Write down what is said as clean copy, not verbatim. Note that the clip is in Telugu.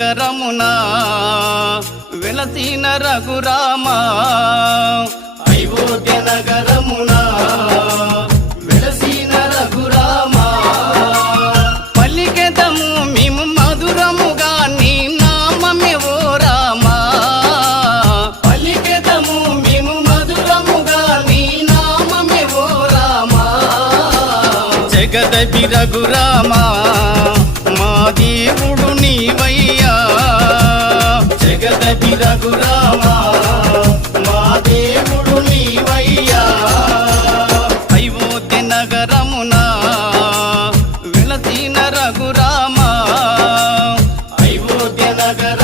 కరమునా వెలసిన రఘురామ అయోధ్య నగరమునా వెలసిన రఘురామ పలికెదము మేము మధురముగా నీ నామమే ఓ రామ పలికెదము మేము మధురముగా నీ నామమే ఓ రామ జగదపి రఘురామ మా దేవుడు నీవయ్యా జగదపి రఘురామ మా దేవుడు నీవయ్యా అయోధ్య నగరమునా వెలసిన రఘురామ అయోధ్య నగర